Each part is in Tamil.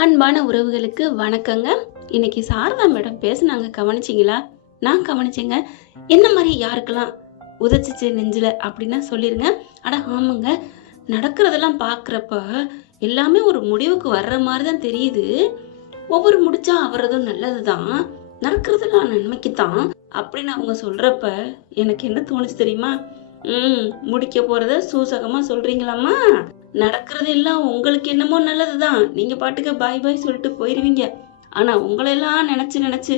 அன்பான உறவுகளுக்கு வணக்கங்க. இன்னைக்கு சாரதா மேடம் பேசுனாங்க, கவனிச்சிங்களா? நான் கவனிச்சேங்க. என்ன மாதிரி யாருக்கெல்லாம் உதச்சிச்சு நெஞ்சில அப்படின்னா சொல்லிருங்க. அட ஆமாங்க, நடக்கிறதெல்லாம் பார்க்குறப்ப எல்லாமே ஒரு முடிவுக்கு வர்ற மாதிரி தான் தெரியுது. ஒவ்வொரு முடிச்சா ஆவறதும் நல்லதுதான், நடக்கிறதெல்லாம் நன்மைக்கு தான் அப்படின்னு அவங்க சொல்றப்ப எனக்கு என்ன தோணுச்சு தெரியுமா? முடிக்க போறத சூசகமா சொல்றீங்களாம்மா? நடக்கிறது எல்லாம் உங்களுக்கு என்னமோ நல்லதுதான், நீங்க பாட்டுக்கு பாய் பாய் சொல்லிட்டு போயிருவீங்க. ஆனா உங்களெல்லாம் நினைச்சு நினைச்சு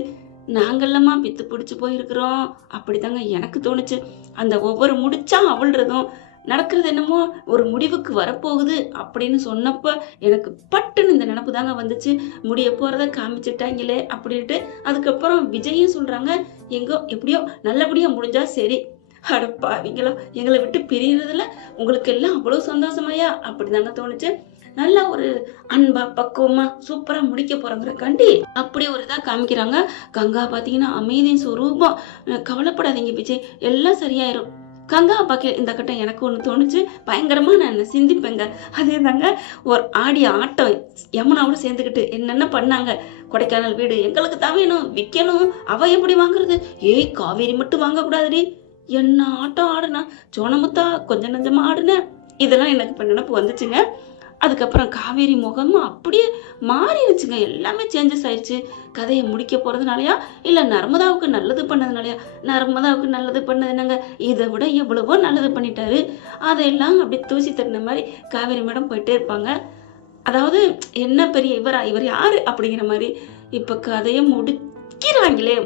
நாங்கெல்லாமா பித்து பிடிச்சு போயிருக்கிறோம். அப்படித்தாங்க எனக்கு தோணுச்சு. அந்த ஒவ்வொரு முடிச்சா அவள்றதும் நடக்கிறது என்னமோ ஒரு முடிவுக்கு வரப்போகுது அப்படின்னு சொன்னப்ப எனக்கு பட்டுன்னு இந்த நினப்பு தாங்க வந்துச்சு. முடிய போறத காமிச்சிட்டாங்களே அப்படின்ட்டு. அதுக்கப்புறம் விஜயும் சொல்றாங்க, எங்கோ எப்படியோ நல்லபடியா முடிஞ்சா சரி. அடப்பாவிங்களா, எங்களை விட்டு பிரியறதுல உங்களுக்கு எல்லாம் அவ்வளவு சந்தோஷமாயா அப்படிதாங்க தோணுச்சு. நல்லா ஒரு அன்பா பக்குவமா சூப்பரா முடிக்க போறோங்கிறக்காண்டி அப்படி ஒரு இதா காமிக்கிறாங்க. கங்கா பாத்தீங்கன்னா அமைதியின் சுரூபம். கவலைப்படாதீங்க விஜய், எல்லாம் சரியாயிரும். கங்கா அப்பாக்கு இந்த கட்டம் எனக்கு ஒண்ணு தோணுச்சு. பயங்கரமா நான் சிந்திப்பேங்க. அதே தாங்க, ஒரு ஆடிய ஆட்டம் யமுனாவோட சேர்ந்துக்கிட்டு என்னென்ன பண்ணாங்க. கொடைக்கானல் வீடு எங்களுக்கு தான் வேணும், விற்கணும், அவ எப்படி வாங்குறது? ஏய் காவேரி மட்டும் வாங்க கூடாதுடி, என்ன ஆட்டம் ஆடுனா, சோனமுத்தா கொஞ்சம் நஞ்சமா ஆடுன, இதெல்லாம் எனக்கு இப்ப நினப்பு வந்துச்சுங்க. அதுக்கப்புறம் காவேரி முகமும் அப்படியே மாறிடுச்சுங்க. எல்லாமே சேஞ்சஸ் ஆயிடுச்சு. கதையை முடிக்க போறதுனாலயா இல்ல நர்மதாவுக்கு நல்லது பண்ணதுனாலயா? நர்மதாவுக்கு நல்லது பண்ணது என்னங்க, இதை விட எவ்வளவோ நல்லது பண்ணிட்டாரு. அதையெல்லாம் அப்படி தூசி தட்டின மாதிரி காவேரி மேடம் போயிட்டே இருப்பாங்க. அதாவது என்ன பெரிய இவர் யாரு அப்படிங்கிற மாதிரி. இப்ப கதையை முடிக்கிறாங்களே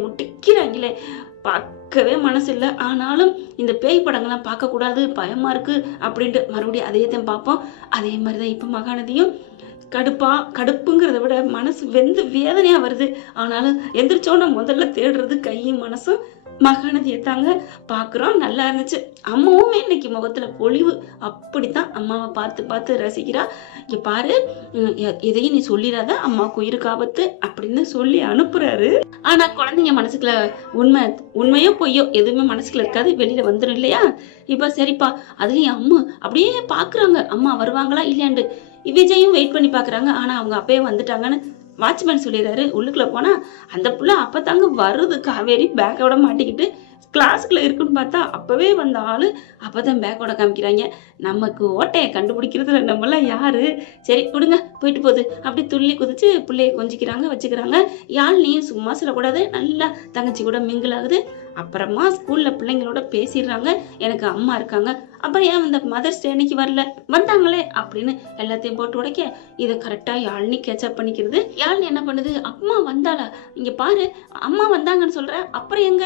பார்க்கவே மனசு இல்லை. ஆனாலும் இந்த பேய் படங்கள்லாம் பார்க்கக்கூடாது, பயமா இருக்கு அப்படின்ட்டு மறுபடியும் அதே தான் பார்ப்போம். அதே மாதிரி தான் இப்போ மகாநதியும் கடுப்புங்கிறத விட மனசு வெந்து வேதனையா வருது. ஆனாலும் எந்திரிச்சோன்னா முதல்ல தேடுறது கையும் மனசும் மகாநதியை தாங்க பார்க்குறோம். நல்லா இருந்துச்சு. அம்மாவுமே இன்னைக்கு முகத்துல பொலிவு. அப்படித்தான் அம்மாவை பார்த்து பார்த்து ரசிக்கிறா. இங்க பாரு, எதையும் நீ சொல்லிடாத, அம்மாவுக்கு உயிருக்கு ஆபத்து அப்படின்னு சொல்லி அனுப்புறாரு. ஆனா குழந்தைங்க மனசுக்குள்ள உண்மையோ பொய்யோ எதுவுமே மனசுக்குள்ள இருக்காது, வெளியில வந்துடும் இல்லையா? இப்ப சரிப்பா, அதுலயும் அம்மா அப்படியே பாக்குறாங்க, அம்மா வருவாங்களா இல்லையாண்டு. விஜயும் வெயிட் பண்ணி பாக்குறாங்க. ஆனா அவங்க அப்பயே வந்துட்டாங்கன்னு வாட்ச்மேன் சொல்லிடுறாரு. உள்ளுக்குள்ள போனா அந்த புள்ள அப்பதாங்க வருது. காவேரி பேக்கோட மாட்டிக்கிட்டு கிளாஸுக்குள்ள இருக்குன்னு பார்த்தா அப்பவே வந்த ஆளு அப்பதான் பேக்கோட காமிக்கிறாங்க. நமக்கு ஓட்டையை கண்டுபிடிக்கிறதுல நம்மளாம் யாரு? சரி விடுங்க, போயிட்டு போகுது. அப்படி துள்ளி குதிச்சு பிள்ளைய கொஞ்சிக்கிறாங்க, வச்சுக்கிறாங்க. யாழ்னியும் சும்மா சொல்லக்கூடாது, நல்லா தங்கச்சி கூட மிங்கிள் ஆகுது. அப்புறமா ஸ்கூல்ல பிள்ளைங்களோட பேசிடுறாங்க, எனக்கு அம்மா இருக்காங்க. அப்புறம் ஏன் இந்த மதர்ஸ் டே அன்னைக்கு வரல, வந்தாங்களே அப்படின்னு எல்லாத்தையும் போட்டு உடைக்க இதை கரெக்டா யாழ்னி கேட்சப் பண்ணிக்கிறது. யாழ்னி என்ன பண்ணுது, அம்மா வந்தாளா, இங்க பாரு அம்மா வந்தாங்கன்னு சொல்ற, அப்புறம் எங்க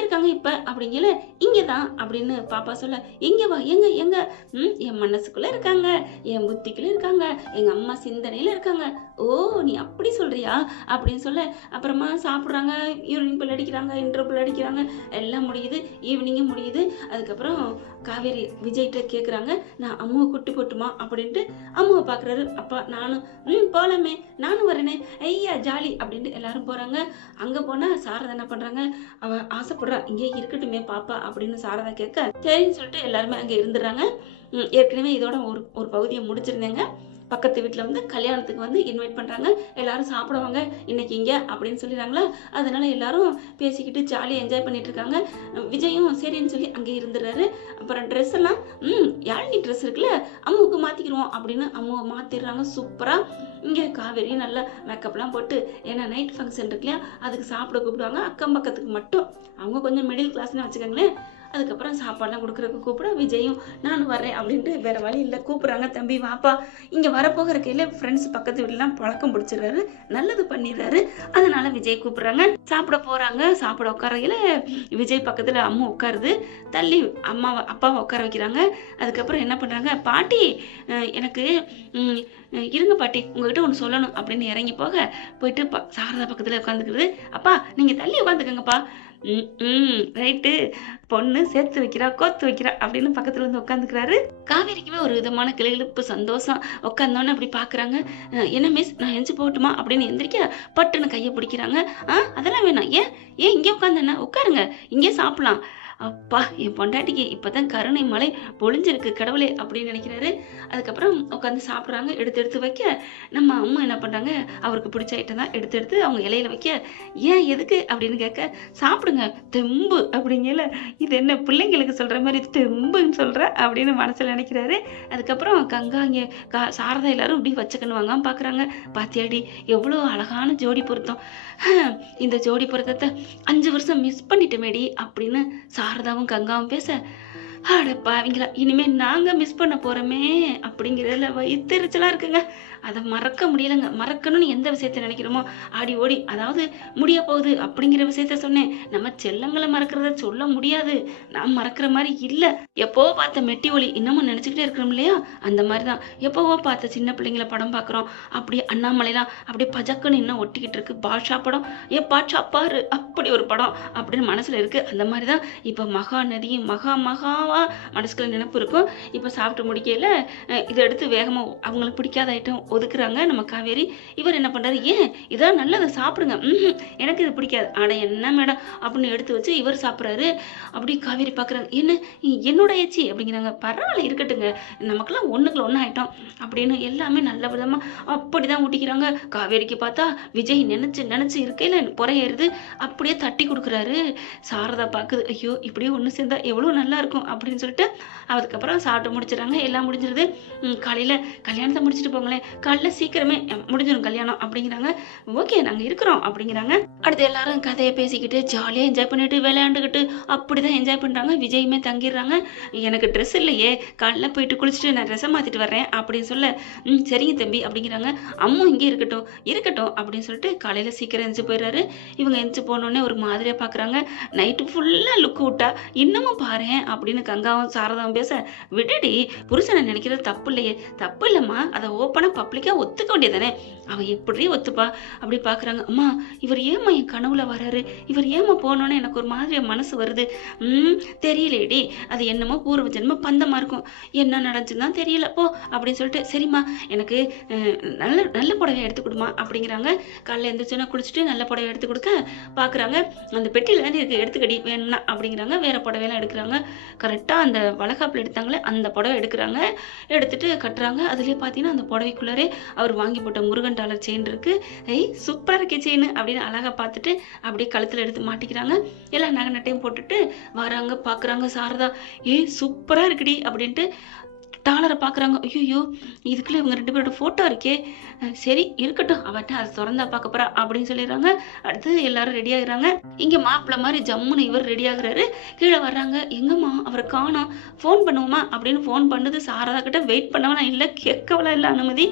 இருக்காங்க இப்ப அப்படிங்கல. இங்கதான் அப்படின்னு பாப்பா சொல்ல, எங்க வா, எங்க எங்க என் மனசுக்குள்ள இருக்காங்க, என் புத்திக்குள்ள இருக்காங்க, எங்க அம்மா சிந்தனையில இருக்காங்க. ஓ நீ அப்படி சொல்றியா அப்படின்னு சொல்ல. அப்புறமா சாப்பிடுறாங்க, யூரின் பில் அடிக்கிறாங்க, இன்டர்பில் அடிக்கிறாங்க, எல்லாம் முடியுது. ஈவினிங்கும் முடியுது. அதுக்கப்புறம் காவேரி விஜய்கிட்ட கேட்குறாங்க, நான் அம்மாவை கூட்டி போட்டுமா அப்படின்ட்டு. அம்மாவை பார்க்குறாரு அப்பா. நானும் போகலாமே, நானும் வரேனே, ஐயா ஜாலி அப்படின்ட்டு எல்லாரும் போகிறாங்க. அங்கே போனால் சாரதா என்ன பண்ணுறாங்க, அவள் ஆசைப்படுறா இங்கே இருக்கட்டுமே பாப்பா அப்படின்னு சாரதா கேட்க சரின்னு சொல்லிட்டு எல்லாருமே அங்கே இருந்துடுறாங்க. ஏற்கனவே இதோட ஒரு பகுதியை முடிச்சிருந்தேங்க. பக்கத்து வீட்டில் வந்து கல்யாணத்துக்கு வந்து இன்வைட் பண்ணுறாங்க, எல்லாரும் சாப்பிடுவாங்க இன்னைக்கு இங்கே அப்படின்னு சொல்லிடுறாங்களா. அதனால எல்லாரும் பேசிக்கிட்டு ஜாலியாக என்ஜாய் பண்ணிட்டு இருக்காங்க. விஜயும் சரின்னு சொல்லி அங்கே இருந்துடுறாரு. அப்புறம் ட்ரெஸ் எல்லாம் யாழினி ட்ரெஸ் இருக்குல்ல, அம்மாவுக்கு மாற்றிக்கிடுவோம் அப்படின்னு அம்மாவை மாற்றிடுறாங்க சூப்பராக. இங்கே காவேரி நல்லா மேக்கப்லாம் போட்டு, ஏன்னா நைட் ஃபங்க்ஷன் இருக்கு இல்லையா, அதுக்கு சாப்பிட கூப்பிடுவாங்க. அக்கம் பக்கத்துக்கு மட்டும், அவங்க கொஞ்சம் மிடில் கிளாஸ்னு வச்சுக்கோங்களேன். அதுக்கப்புறம் சாப்பாடுலாம் கொடுக்குறதுக்கு கூப்பிட விஜயும் நானும் வர்றேன் அப்படின்ட்டு வேற வழி இல்லை கூப்பிட்றாங்க. தம்பி வாப்பா, இங்கே வரப்போகிற கையில் ஃப்ரெண்ட்ஸ் பக்கத்து வீட்டுலாம் பழக்கம் பிடிச்சிடுறாரு, நல்லது பண்ணிடுறாரு. அதனால விஜய் கூப்பிட்றாங்க. சாப்பிட போகிறாங்க. சாப்பிட உட்காரையில் விஜய் பக்கத்தில் அம்மா உட்காருது. தள்ளி அப்பாவை உட்கார வைக்கிறாங்க. அதுக்கப்புறம் என்ன பண்ணுறாங்க, பாட்டி எனக்கு இருங்க பாட்டி உங்ககிட்ட ஒன்று சொல்லணும் அப்படின்னு இறங்கி போயிட்டு சாரதா பக்கத்தில் உட்காந்துக்கிறது. அப்பா நீங்கள் தள்ளி உட்காந்துக்கங்கப்பா. ரைட்டு, பொண்ணு சேர்த்து வைக்கிறா கோத்து வைக்கிறா அப்படின்னு பக்கத்துல வந்து உட்காந்துக்கிறாரு. காவேரிக்குமே ஒரு விதமான கிளிகிழிப்பு சந்தோஷம். உட்காந்தோன்னு அப்படி பாக்குறாங்க. என்ன மிஸ், நான் எந்திரிச்சு போகட்டுமா அப்படின்னு எந்திரிக்க பட்டுன்னு கையை பிடிக்கிறாங்க. அதெல்லாம் வேணாம், ஏன் இங்கே உட்காந்து என்ன உட்காருங்க, இங்கே சாப்பிடலாம். அப்பா என் பொண்டாட்டிக்கு இப்பதான் கருணை மழை பொழிஞ்சிருக்கு கடவுளே அப்படின்னு நினைக்கிறாரு. அதுக்கப்புறம் உட்காந்து சாப்பிட்றாங்க. எடுத்து எடுத்து வைக்க நம்ம அம்மா என்ன பண்றாங்க, அவருக்கு பிடிச்ச ஐட்டம் தான் எடுத்து எடுத்து அவங்க இலையில வைக்க, ஏன் எதுக்கு அப்படின்னு கேட்க, சாப்பிடுங்க தெம்பு அப்படிங்கல, இது என்ன பிள்ளைங்களுக்கு சொல்ற மாதிரி தெம்புன்னு சொல்ற அப்படின்னு மனசுல நினைக்கிறாரு. அதுக்கப்புறம் கங்கா இங்க சாரதா எல்லாரும் இப்படி வச்சுக்கணும் வாங்காம பாக்குறாங்க. பாத்தியாடி எவ்வளவு அழகான ஜோடி பொருத்தம், இந்த ஜோடி பொருத்தத்தை 5 வருஷம் மிஸ் பண்ணிட்டோமேடி அப்படின்னு சாரதாவும் கங்காவும் பேச, அடப்பாவிங்களா இனிமே நாங்க மிஸ் பண்ண போறோமே அப்படிங்கிறதுல வயித்தெரிச்சலா இருக்குங்க. அதை மறக்க முடியலங்க. மறக்கணும்னு எந்த விஷயத்த நினைக்கிறோமோ ஆடி ஓடி, அதாவது முடிய போகுது அப்படிங்கிற விஷயத்த சொன்னேன். நம்ம செல்லங்களை மறக்கிறத சொல்ல முடியாது, நான் மறக்கிற மாதிரி இல்ல. எப்போ பார்த்த மெட்டி ஒலி இன்னமும் நினைச்சுக்கிட்டே இருக்கிறோம் இல்லையா, அந்த மாதிரிதான் எப்பவோ பார்த்த சின்ன பிள்ளைங்களை படம் பார்க்குறோம். அப்படியே அண்ணாமலைலாம் அப்படியே பஜக்குன்னு இன்னும் ஒட்டிக்கிட்டு இருக்கு. பாட்ஷா படம், பாட்ஷா பாரு அப்படி ஒரு படம் அப்படின்னு மனசுல இருக்கு. அந்த மாதிரிதான் இப்ப மகாநதியும் மகாவா மனசுக்குள்ள நினைப்பு இருக்கும். இப்ப சாப்பிட்டு முடிக்கையில இதை எடுத்து வேகமா அவங்களுக்கு பிடிக்காத ஐட்டம் ஒதுக்குறாங்க நம்ம காவேரி. இவர் என்ன பண்றாரு, ஏன் இதான் நல்லதை சாப்பிடுங்க, எனக்கு இது பிடிக்காது, ஆட என்ன மேடம் அப்படின்னு எடுத்து வச்சு இவர் சாப்பிட்றாரு. அப்படி காவேரி பாக்குறாங்க, என்னோட ஏச்சி அப்படிங்கிறாங்க. பரவாயில்ல இருக்கட்டுங்க, நமக்கெல்லாம் ஒண்ணுக்குள்ள ஒண்ணு ஆயிட்டோம் அப்படின்னு எல்லாமே நல்ல விதமா அப்படிதான் ஊட்டிக்கிறாங்க. காவேரிக்கு பார்த்தா விஜய் நினைச்சு இருக்கையில பொறையேறுது. அப்படியே தட்டி கொடுக்குறாரு. சாரதா பாக்குது, ஐயோ இப்படியே ஒண்ணு சேர்ந்தா எவ்வளவு நல்லா இருக்கும் அப்படின்னு சொல்லிட்டு அதுக்கப்புறம் சாப்பிட்டு முடிச்சிடறாங்க. எல்லாம் முடிஞ்சிருது. காலையில கல்யாணத்தை முடிச்சுட்டு போங்களேன், காலைல சீக்கிரமே முடிஞ்சிடும் கல்யாணம் அப்படிங்கிறாங்க. ஓகே நாங்க இருக்கிறோம் அப்படிங்கிறாங்க. அடுத்து எல்லாரும் கதையை பேசிக்கிட்டு ஜாலியா என்ஜாய் பண்ணிட்டு விளையாண்டுக்கிட்டு அப்படிதான் என்ஜாய் பண்றாங்க. விஜயுமே தங்கிடுறாங்க. எனக்கு ட்ரெஸ் இல்லையே, காலைல போயிட்டு குளிச்சுட்டு நான் ட்ரெஸ்ஸை மாத்திட்டு வர்றேன் அப்படின்னு சொல்ல, சரிங்க தம்பி அப்படிங்கிறாங்க. அம்மா இங்கே இருக்கட்டும் அப்படின்னு சொல்லிட்டு காலையில சீக்கிரம் எந்திரிச்சு போயிடுறாரு. இவங்க எந்திரிச்சு போனோடனே ஒரு மாதிரியா பாக்குறாங்க. நைட்டு ஃபுல்லா லுக்கு விட்டா இன்னமும் பாரு அப்படின்னு கங்காவும் சாரதாவும் பேச, விடுடி புருஷனை நினைக்கிறது தப்பு இல்லையே. தப்பு இல்லம்மா, அதை ஓப்பனா பப்ளிக்கா ஒத்துக்க வேண்டியதானே, அவன் எப்படி ஒத்துப்பா அப்படி பாக்குறாங்க. அம்மா இவர் ஏமா என் கனவுல வராரு, இவர் ஏமா போனோன்னு எனக்கு ஒரு மாதிரி மனசு வருது. தெரியலேடி, அது என்னமோ பூர்வ ஜென்ம பந்தமா இருக்கும், என்ன நடந்துச்சுன்னு தெரியல போ அப்படின்னு சொல்லிட்டு, சரிம்மா எனக்கு நல்ல நல்ல புடவை எடுத்து கொடுமா அப்படிங்கிறாங்க. காலைல எந்திரிச்சோன்னா குளிச்சுட்டு நல்ல புடவை எடுத்து கொடுக்க பாக்குறாங்க. அந்த பெட்டியில தானே இருக்கு, எடுத்துக்கடி வேணும்னா அப்படிங்கிறாங்க. வேற புடவையெல்லாம் எடுக்கிறாங்க. கரெக்டா அந்த வளகாப்புல எடுத்தாங்களே அந்த புடவை எடுக்கிறாங்க. எடுத்துட்டு கட்டுறாங்க. அதுலயே பாத்தீங்கன்னா அந்த புடவைக்குள்ளாரே அவர் வாங்கி போட்ட முருகன் டாலர் செயின் இருக்கு. சூப்பரா இருக்கே செயின் அப்படின்னு அழகா பார்த்துட்டு அப்படியே கழுத்துல எடுத்து மாட்டிக்கிறாங்க. எல்லா நகை நட்டையும் போட்டுட்டு வராங்க. பாக்குறாங்க சாரதா, சூப்பரா இருக்குடி அப்படின்ட்டு டாலரை பாக்குறாங்க. ஐயோ இதுக்குள்ள இவங்க 2 பேரோட போட்டோ இருக்கே, சரி இருக்கட்டும் அவட்ட அதை திறந்தா பார்க்க போறா அப்படின்னு சொல்லிடுறாங்க. அடுத்து எல்லாரும் ரெடி ஆகுறாங்க. இங்க மாப்பிள்ள மாதிரி ஜம்முன்னு இவர் ரெடி ஆகுறாரு. கீழே வர்றாங்க. எங்கம்மா அவரை காணோம், போன் பண்ணுவோமா அப்படின்னு போன் பண்ணுது. சாரதா கிட்ட வெயிட் பண்ணவனா இல்ல, கேட்கவளா இல்ல அனுமதி.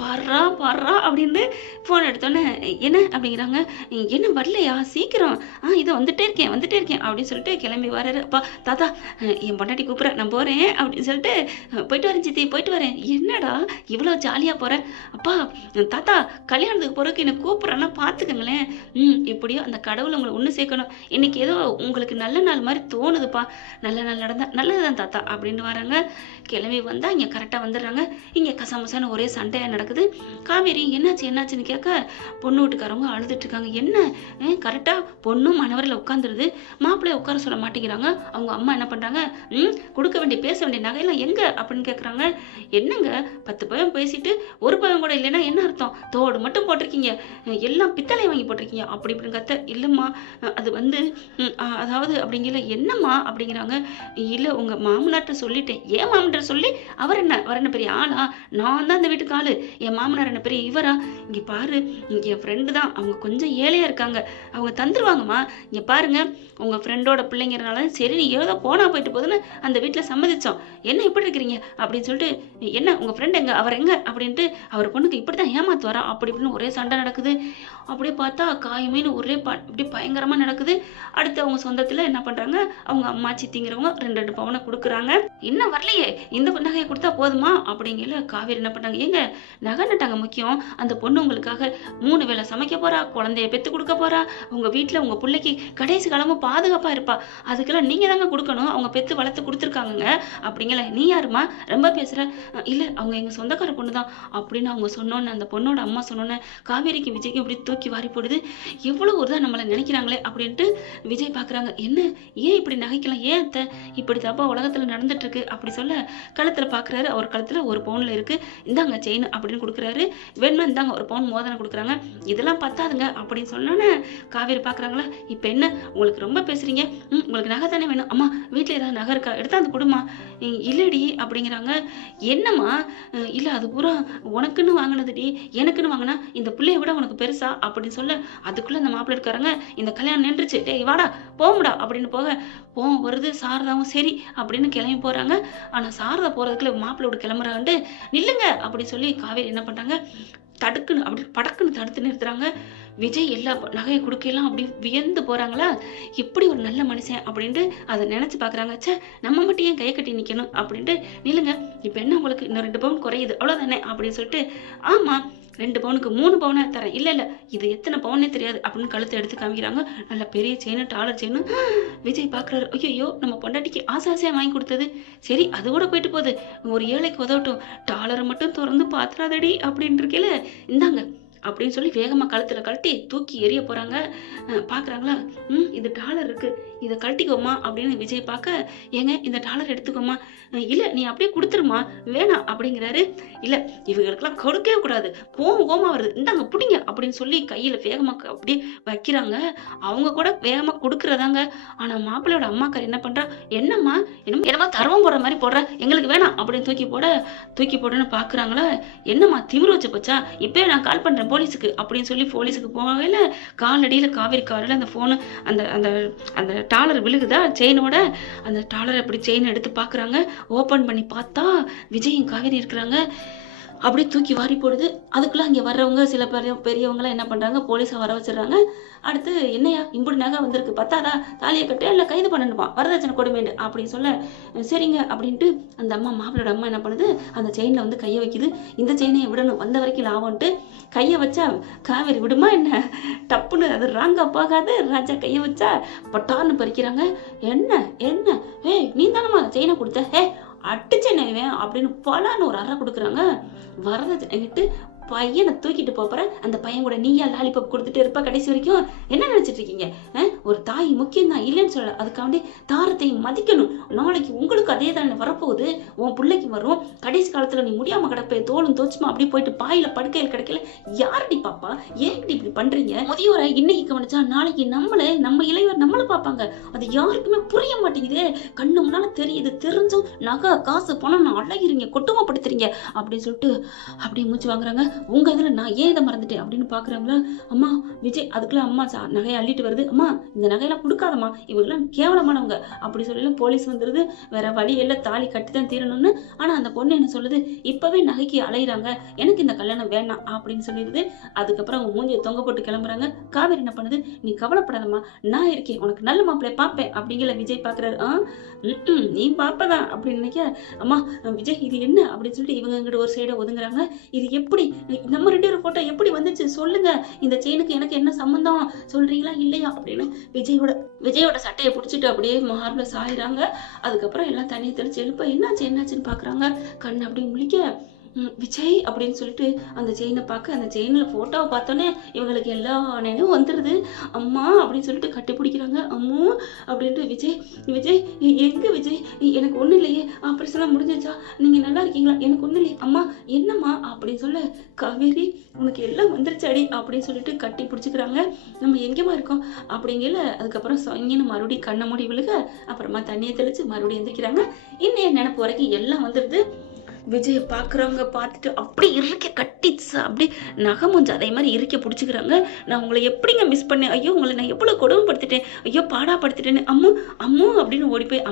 பாடுறா அப்படின்னு போன் எடுத்தோன்னே என்ன அப்படிங்கிறாங்க. என்ன வரலையா, சீக்கிரம் இதை வந்துட்டே இருக்கேன் அப்படின்னு சொல்லிட்டு கிளம்பி வர்றாரு. அப்பா தாத்தா என் பொண்டாட்டி கூப்பிட்றேன் நான் போறேன் அப்படின்னு சொல்லிட்டு, போயிட்டு வரேன் சித்தி போயிட்டு வரேன். என்னடா இவ்வளவு ஜாலியா போற, அப்பா தாத்தா கல்யாணத்துக்கு போறதுக்கு என்ன கூப்பிட்றேன்னா பாத்துக்கங்களேன். எப்படியோ அந்த கடவுள் உங்களை ஒண்ணு சேர்க்கணும், இன்னைக்கு ஏதோ உங்களுக்கு நல்ல நாள் மாதிரி தோணுதுப்பா, நல்ல நாள் நடந்தா நல்லதுதான் தாத்தா அப்படின்னு வராங்க. கிளம்பி வந்தா இங்க கரெக்டா வந்துடுறாங்க. இங்க கசமசான ஒரே சண்டையா நடக்குது. காவேரி என்னாச்சுன்னு கேட்க, பொண்ணு வீட்டுக்காரவங்க அழுதுட்டு இருக்காங்க. என்ன கரெக்டா பொண்ணும் மணவரையில உட்காந்துருது, மாப்பிள்ளைய உட்கார சொல்ல மாட்டேங்கிறாங்க. அவங்க அம்மா என்ன பண்றாங்க, கொடுக்க வேண்டிய பேச வேண்டிய நகையெல்லாம் எங்க அப்படின்னு கேக்குறாங்க. என்னங்க 10 பயம் பேசிட்டு ஒரு பயம் கூட இல்லைன்னா என்ன அர்த்தம், தோடு மட்டும் போட்டிருக்கீங்க, எல்லாம் பித்தளை வாங்கி போட்டிருக்கீங்க அப்படி இப்படின்னு கத்த. இல்லம்மா அது வந்து அதாவது அப்படிங்கல, என்னம்மா அப்படிங்கிறாங்க. இல்ல உங்க மாமனார்ட்ட சொல்லிட்டேன். ஏன் மாமனார் சொல்லி அவர் என்ன பெரிய ஆளா, நான் தான் இந்த வீட்டுக்கு ஆளு, என் மாமனார் என்ன பெரிய இவரா, இங்க பாரு என் ஃப்ரெண்டு தான், அவங்க கொஞ்சம் ஏழையா இருக்காங்க, அவங்க தந்துருவாங்கம்மா, இங்க பாருங்க உங்க ஃப்ரெண்டோட பிள்ளைங்கிறனால சரி நீ ஏதோ போனா போயிட்டு போதுன்னு அந்த வீட்டுல சம்மதிச்சோம், என்ன இப்படி இருக்கிறீங்க அப்படின்னு சொல்லிட்டு, என்ன உங்க ஃப்ரெண்ட் எங்க, அவர் எங்க அப்படின்ட்டு, அவர் பொண்ணுக்கு இப்படிதான் ஏமாத்துவாரா அப்படி இப்படின்னு ஒரே சண்டை நடக்குது. அப்படியே பார்த்தா காயமேனு ஒரே இப்படி பயங்கரமா நடக்குது. அடுத்து அவங்க சொந்தத்துல என்ன பண்றாங்க, அவங்க அம்மா சித்திங்கிறவங்க 2 பவனை கொடுக்குறாங்க. இன்னும் வரலையே, இந்த நகையை கொடுத்தா போதுமா அப்படிங்கல. காவேரி என்ன பண்றாங்க, ஏங்க நகை நட்டாங்க முக்கியம், அந்த பொண்ணு உங்களுக்காக 3 வேளை சமைக்க போறா, குழந்தைய பெத்து கொடுக்க போறா, உங்க வீட்டுல உங்க பிள்ளைக்கு கடைசி காலமும் பாதுகாப்பா இருப்பா, அதுக்கெல்லாம் நீங்க தாங்க கொடுக்கணும், அவங்க பெத்து வளர்த்து கொடுத்துருக்காங்க அப்படிங்கல. நீ யாருமா ரொம்ப பேசுற? இல்ல அவங்க எங்க சொந்தக்கார பொண்ணு தான் அப்படின்னு அவங்க சொன்னோன்னு, அந்த பொண்ணோட அம்மா சொன்னோன்னே காவேரிக்கு விஜய்க்கு இப்படி தூக்கி வாரி போடுது. எவ்வளவு ஒரு தான் நம்மள நினைக்கிறாங்களே அப்படின்ட்டு விஜய் பாக்குறாங்க. என்ன ஏன் இப்படி நகைக்கலாம்? ஏன் அத்தை இப்படி தப்பா உலகத்துல நடந்துட்டு இருக்கு அப்படி சொல்ல கழுத்துல பாக்குறாரு. அவர் கழுத்துல ஒரு பவுன்ல இருக்கு. இந்தாங்க செயின் அப்படின்னு கொடுக்குறாரு. வேணுமா இந்தாங்க ஒரு பவுன் மோதிரம் கொடுக்குறாங்க. இதெல்லாம் பத்தாதுங்க அப்படின்னு சொன்னோன்னே காவேரி பாக்குறாங்களா, இப்ப என்ன உங்களுக்கு ரொம்ப பேசுறீங்க? உங்களுக்கு நகை தானே வேணும்? அம்மா வீட்டுல ஏதாவது நகை இருக்கா? எடுத்தாந்து கொடுமா. இல்லடி அப்படிங்கிறாங்க. என்னம்மா? இல்ல அது பூரா உனக்குன்னு வாங்கினதுடி, எனக்குன்னு வாங்கினா இந்த பிள்ளைய விட உனக்கு பெருசா அப்படின்னு சொல்ல அதுக்குள்ள இந்த மாப்பிள்ளை இருக்காருங்க, இந்த கல்யாணம் நின்றுச்சு, டேய் வாடா போமுடா அப்படின்னு போக கோவம் வருது. சாரதாவும் சரி அப்படின்னு கிளம்பி போறாங்க. ஆனா சாரதா போறதுக்குள்ள மாப்பிள்ளையோட கிளம்புறாண்டு நில்லுங்க அப்படி சொல்லி காவேரி என்ன பண்றாங்க, தடுக்குன்னு அப்படி படக்குன்னு தடுத்து நிறுத்துறாங்க. விஜய் எல்லா நகையை கொடுக்கலாம் அப்படி வியந்து போறாங்களா, எப்படி ஒரு நல்ல மனுஷன் அப்படின்ட்டு அதை நினைச்சு பாக்குறாங்க. ச்சே நம்ம மட்டும் ஏன் கையை கட்டி நிக்கணும் அப்படின்ட்டு, நில்லுங்க இப்ப என்ன உங்களுக்கு இன்னும் 2 பவுன் குறையுது அவ்வளவுதானே அப்படின்னு சொல்லிட்டு, ஆமா 2 பவுனுக்கு 3 பவுனா தரேன். இல்ல இல்ல இது எத்தனை பவுனே தெரியாது அப்படின்னு கழுத்தை எடுத்து காமிக்கிறாங்க. நல்ல பெரிய செயின், டாலர் செயின். விஜய் பாக்குறாரு, ஐயோ நம்ம பொண்டாட்டிக்கு ஆசையா வாங்கி கொடுத்தது, சரி அது கூட போயிட்டு போகுது, ஒரு ஏழைக்கு உதவட்டும், டாலரை மட்டும் திறந்து பாத்துறாதடி அப்படின்னு இருக்கேல, இந்தாங்க அப்படின்னு சொல்லி வேகமா கழுத்துல கழட்டி தூக்கி எறிய போறாங்க. பாக்குறாங்களா, இது டாலர் இருக்கு, இதை கழட்டிக்கோமா அப்படின்னு விஜய் பார்க்க, ஏங்க இந்த டாலர் எடுத்துக்கோமா. இல்ல நீ அப்படியே கொடுத்துருமா, வேணாம் அப்படிங்கிறாரு. இல்ல இவங்களுக்கெல்லாம் கொடுக்கவே கூடாது, கோமா வருது, இந்தாங்க பிடிங்க அப்படின்னு சொல்லி கையில வேகமா அப்படியே வைக்கிறாங்க. அவங்க கூட வேகமா கொடுக்கறதாங்க. ஆனா மாப்பிள்ளையோட அம்மாக்கார் என்ன பண்றா, என்னம்மா என்னமா தர்மம் போடுற மாதிரி போடுற, எங்களுக்கு வேணாம் அப்படின்னு தூக்கி போடுன்னு பாக்குறாங்களா. என்னம்மா திமிரு வச்சு போச்சா, இப்பயே நான் கால் பண்றேன் போலீஸுக்கு அப்படின்னு சொல்லி போலீஸுக்கு போகல. காலடியில காவேரி காரில் அந்த போனு அந்த அந்த அந்த டாலர் விழுகுதா செயினோட, அந்த டாலர் அப்படி செயின் எடுத்து பாக்குறாங்க. ஓபன் பண்ணி பார்த்தா விஜயும் காவேரி இருக்கிறாங்க. அப்படியே தூக்கி வாரி போடுது. அதுக்குள்ள அங்க வர்றவங்க சில பெரியவங்களாம் என்ன பண்றாங்க, போலீஸை வர வச்சிடுறாங்க. அடுத்து என்னையா இப்படி நகை வந்திருக்கு, பத்தாதா, தாலியை கட்டு இல்ல கைது பண்ணணுமா, வரதட்சணை கொடுமைண்டு அப்படின்னு சொல்ல, சரிங்க அப்படின்ட்டு அந்த அம்மா மாப்பிளோட அம்மா என்ன பண்ணுது, அந்த செயின்ல வந்து கையை வைக்குது. இந்த செயினை விடணும், வந்த வரைக்கும் லாபம்ட்டு கையை வச்சா காவேரி விடுமா என்ன, டப்புன்னு அது ராங்கா போகாது. ராஜா கையை வச்சா பட்டான்னு பறிக்கிறாங்க. என்ன என்ன ஏய் நீ தானம்மா செயினை கொடுத்த, அடிச்சேன் அப்படின்னு பலான்னு ஒரு அறை கொடுக்குறாங்க. வரதட்சணைட்டு பையனை தூக்கிட்டு போற, அந்த பையன் கூட நீயா லாலிபப் கொடுத்துட்டு இருப்ப கடைசி வரைக்கும். என்ன நினைச்சிட்டு இருக்கீங்க? ஒரு தாய் முக்கியம் தான், இல்லைன்னு சொல்ல, அதுக்காண்டி தாரத்தை மதிக்கணும். நாளைக்கு உங்களுக்கு அதே தானே வரப்போகுது, உன் பிள்ளைக்கு வரும். கடைசி காலத்துல நீ முடியாம கிடப்ப, தோளும் தோச்சுமா அப்படி போயிட்டு பாயில படுக்கையில் கிடைக்கல, யாரடி பாப்பா, ஏன் இப்படி பண்றீங்க? முதியோரை இன்னைக்கு கவனிச்சா நாளைக்கு நம்ம இளையோர் நம்மள பாப்பாங்க. அது யாருக்குமே புரிய மாட்டேங்குதே. கண்ணு முன்னால தெரியுது, தெரிஞ்சும் நகை காசு பணம் அழகிறீங்க, கொட்டுமாப்படுத்துறீங்க அப்படின்னு சொல்லிட்டு அப்படியே மூச்சு வாங்குறாங்க. உங்க இதுல நான் ஏன் இதை மறந்துட்டேன் அப்படின்னு பாக்குறாங்களா. அம்மா விஜய் அதுக்குள்ள அம்மா நகையை அள்ளிட்டு வருது. அம்மா இந்த நகையெல்லாம் கொடுக்காதம்மா, இவங்கெல்லாம் கேவலமானவங்க அப்படி சொல்லி போலீஸ் வந்துருது. வேற வழி எல்லாம் தாலி கட்டித்தான் தீரணும்னு. ஆனா அந்த பொண்ணு என்ன சொல்லுது, இப்பவே நகைக்கு அலையிறாங்க, எனக்கு இந்த கல்யாணம் வேணாம் அப்படின்னு சொல்லிடுது. அதுக்கப்புறம் அவங்க மூஞ்சியை தொங்க போட்டு கிளம்புறாங்க. காவேரி என்ன பண்ணுது, நீ கவலைப்படாதம்மா, நான் இருக்கேன், உனக்கு நல்ல மாப்பிள்ளைய பாப்பேன் அப்படிங்கிற விஜய் பாக்குறாரு. நீ பாப்பதான் அப்படின்னு நினைக்க, அம்மா விஜய் இது என்ன அப்படின்னு சொல்லிட்டு இவங்க இங்கிட்ட ஒரு சைட ஒதுங்குறாங்க. இது எப்படி நம்ம 2 பேரும் போட்டோ எப்படி வந்துச்சு சொல்லுங்க, இந்த செயினுக்கு எனக்கு என்ன சம்பந்தம் சொல்றீங்களா இல்லையா அப்படின்னு விஜயோட சட்டையை பிடிச்சிட்டு அப்படியே மார்பிள சாயிறாங்க. அதுக்கப்புறம் எல்லாம் தண்ணியை தெளிச்சு எழுப்ப என்னாச்சுன்னு பாக்குறாங்க. கண் அப்படி முழிக்க விஜய் அப்படின்னு சொல்லிட்டு அந்த செயினை பார்க்க, அந்த செயின்ல போட்டோவை பார்த்தோன்னே இவங்களுக்கு எல்லா நினைவும் வந்துடுது. அம்மா அப்படின்னு சொல்லிட்டு கட்டி பிடிக்கிறாங்க. அம்மோ அப்படின்ட்டு விஜய் எங்க விஜய், எனக்கு ஒன்றும் இல்லையே, ஆப்ரேஷன்லாம் முடிஞ்சிச்சா, நீங்க நல்லா இருக்கீங்களா, எனக்கு ஒன்றும் இல்லையே, அம்மா என்னம்மா அப்படின்னு சொல்ல, காவேரி உனக்கு எல்லாம் வந்துருச்சாடி அப்படின்னு சொல்லிட்டு கட்டி பிடிச்சிக்கிறாங்க. நம்ம எங்கேமா இருக்கோம் அப்படிங்கல. அதுக்கப்புறம் சொங்கின்னு மறுபடியும் கண்ணை மூடி விழுக, அப்புறமா தண்ணியை தெளிச்சு மறுபடியும் எந்திரிக்கிறாங்க. இன்னும் நினைப்பு வரைக்கும் எல்லாம் வந்துடுது. விஜய பாக்குறவங்க பார்த்துட்டு அப்படி இருக்க கட்டிச்சு, அப்படி நகமுஞ்சு அதே மாதிரி இருக்க பிடிச்சிக்கிறாங்க. நான் உங்களை எப்படிங்க மிஸ் பண்ணேன், ஐயோ உங்களை நான் எவ்வளவு கொடுமைப்படுத்திட்டேன், ஐயோ பாடாப்படுத்திட்டேன்னு அம்மு அப்படின்னு ஓடி போய்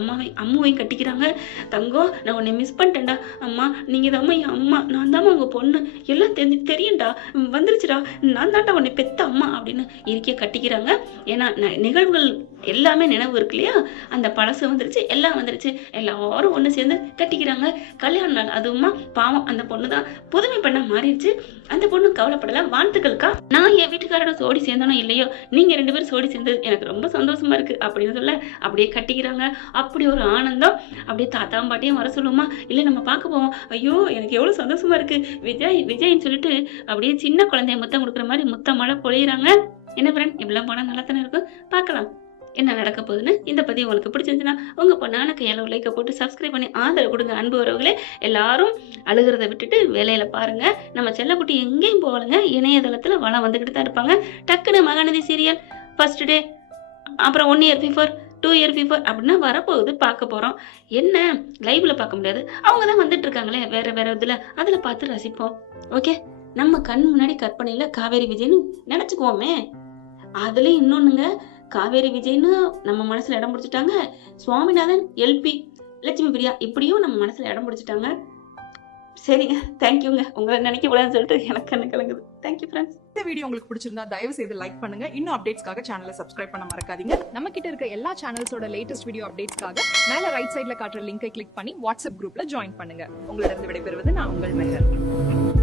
அம்மாவையும் கட்டிக்கிறாங்க. தங்கம் நான் உன்னை மிஸ் பண்ணிட்டேன்டா, அம்மா நீங்க தாம்மா என் அம்மா, நான் தாம்மா உங்க பொண்ணு, எல்லாம் தெரியும்டா, வந்துருச்சுடா, நான் தான்டா உன்னை பெத்த அம்மா அப்படின்னு இருக்க கட்டிக்கிறாங்க. ஏன்னா நிகழ்வுகள் எல்லாமே நினைவு இருக்கு இல்லையா, அந்த பழசு வந்துருச்சு, எல்லாம் வந்துருச்சு, எல்லாரும் ஒண்ணு சேர்ந்து கட்டிக்கிறாங்க. கல்யாண நாள் அது அதுவுமா பாவம் அந்த பொண்ணு தான் புதுமை பண்ண மாறிடுச்சு. அந்த பொண்ணு கவலைப்படல. வாழ்த்துக்கள்க்கா, நான் என் வீட்டுக்காரோட சோடி சேர்ந்தானோ இல்லையோ, நீங்க 2 பேரும் சோடி சேர்ந்தது எனக்கு ரொம்ப சந்தோஷமா இருக்கு அப்படின்னு சொல்ல அப்படியே கட்டிக்கிறாங்க. அப்படி ஒரு ஆனந்தம். அப்படியே தாத்தாவும் பாட்டியும் வர சொல்லுமா, இல்ல நம்ம பார்க்க போவோம். ஐயோ எனக்கு எவ்வளவு சந்தோஷமா இருக்கு, விஜய் விஜய்ன்னு சொல்லிட்டு அப்படியே சின்ன குழந்தைய முத்தம் கொடுக்குற மாதிரி முத்த மழை பொழியிறாங்க. என்ன ஃப்ரெண்ட், இப்படிலாம் போனா நல்லா தானே இருக்கும். பார்க்கலாம் என்ன நடக்க போகுதுன்னு. இந்த பதிவு உங்களுக்கு பிடிச்சிருந்துச்சுன்னா உங்க பொண்ணான கையால ஒரு லைக்கை போட்டு சப்ஸ்கிரைப் பண்ணி ஆதரவு கொடுங்க. அன்பு வரவுகளே, எல்லாரும் அழுகிறத விட்டுட்டு வேலையில பாருங்க. நம்ம செல்லக்குட்டி எங்கேயும் போகலங்க, இணையதளத்துல வளம் வந்துகிட்டு தான் இருப்பாங்க. டக்குன்னு மகாநதி சீரியல் ஃபர்ஸ்ட் டே, அப்புறம் 1 இயர் பிஃபோர், 2 இயர் பிஃபோர் அப்படின்னா வரப்போகுது, பார்க்க போறோம். என்ன லைவ்ல பார்க்க முடியாது, அவங்க தான் வந்துட்டு இருக்காங்களே வேற வேற இதுல, அதுல பார்த்து ரசிப்போம். ஓகே, நம்ம கண் முன்னாடி கற்பனையில காவேரி விஜய்னு நினைச்சுக்குவோமே. அதுலயும் இன்னொன்னுங்க, காவேரி விஜய்னு நம்ம மனசுல இடம் பிடிச்சிட்டாங்க. சுவாமிநாதன், எல்பி, லட்சுமி பிரியா இப்படியும் நம்ம மனசுல இடம் பிடிச்சிட்டாங்க. சரிங்க, தேங்க்யூங்க. உங்களை நினைக்க கூடாதுன்னு சொல்லிட்டு எனக்கு என்ன கலங்குது. Thank you friends. இந்த வீடியோ உங்களுக்கு பிடிச்சிருந்தா தயவு செய்து லைக் பண்ணுங்க. இன்னும் அப்டேட்ஸ்க்காக சேனலை சப்ஸ்கிரைப் பண்ண மறக்காதீங்க. நம்ம கிட்ட இருக்க எல்லா சேனல்ஸோட லேட்டஸ்ட் வீடியோ அப்டேட்ஸ்க்காக மேல ரைட் சைடுல காட்டுற லிங்கை கிளிக் பண்ணி வாட்ஸ்அப் குரூப்ல ஜாயின் பண்ணுங்க. உங்களிடம் விடைபெறுவது நான் உங்கள் மெஹர்.